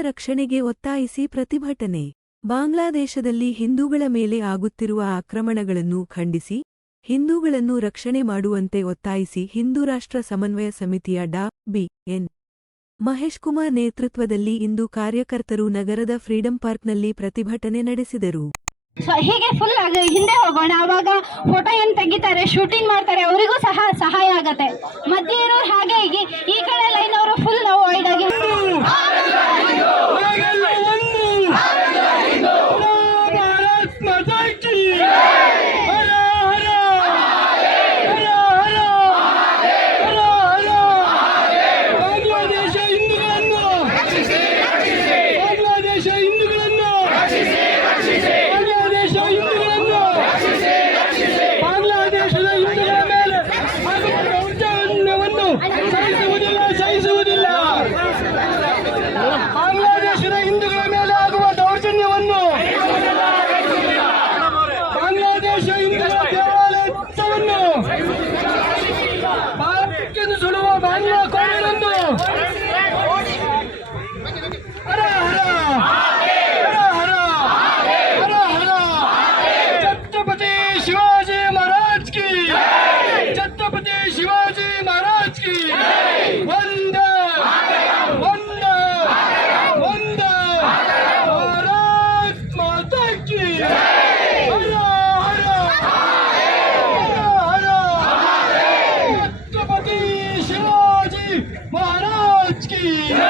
ರಕ್ಷಣೆಗೆ ಒತ್ತಾಯಿಸಿ ಪ್ರತಿಭಟನೆ. ಬಾಂಗ್ಲಾದೇಶದಲ್ಲಿ ಹಿಂದೂಗಳ ಮೇಲೆ ಆಗುತ್ತಿರುವ ಆಕ್ರಮಣಗಳನ್ನು ಖಂಡಿಸಿ, ಹಿಂದೂಗಳನ್ನು ರಕ್ಷಣೆ ಮಾಡುವಂತೆ ಒತ್ತಾಯಿಸಿ ಹಿಂದೂ ರಾಷ್ಟ್ರ ಸಮನ್ವಯ ಸಮಿತಿಯ ಡಾ. ಬಿ. ಎನ್. ಮಹೇಶ್ ಕುಮಾರ್ ನೇತೃತ್ವದಲ್ಲಿ ಇಂದು ಕಾರ್ಯಕರ್ತರು ನಗರದ ಫ್ರೀಡಂ ಪಾರ್ಕ್ನಲ್ಲಿ ಪ್ರತಿಭಟನೆ ನಡೆಸಿದರು. ಹೀಗೆ ಫುಲ್ ಹಿಂದೆ ಹೋಗೋಣ ಅವಾಗ ಫೋಟೋ ಏನ್ ತೆಗಿತಾರೆ ಶೂಟಿಂಗ್ ಮಾಡ್ತಾರೆ, ಅವರಿಗೂ ಸಹ ಸಹಾಯ ಆಗತ್ತೆ. ಮಧ್ಯೆ ಇರೋ ಹಾಗೆ ಸಹಿಸುವುದಿಲ್ಲ ಬಾಂಗ್ಲಾದೇಶದ ಹಿಂದೂಗಳ ಮೇಲೆ ಆಗುವ ದೌರ್ಜನ್ಯವನ್ನು ಬಾಂಗ್ಲಾದೇಶ ಹಿಂದೂಗಳ ದೇವಾಲಯವನ್ನು ಭಾರತಕ್ಕೆಂದು ಸುಡುವ ಬಾಂಗ್ಲಾ Marotsky! Yeah!